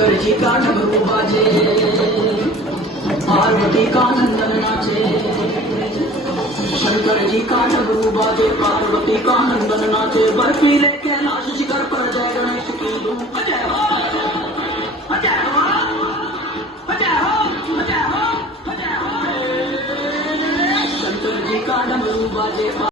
शंकर जी का डमरू बाजे, पार्वती का नंदन नाचे। शंकर जी का डमरू बाजे, पार्वती का नंदन नाचे। बर्फीले कैलाश शिखर पर जय गणेश की धूम। अजय हो, अजय हो, अजय हो, अजय हो, अजय हो। शंकर जी का डमरू बाजे।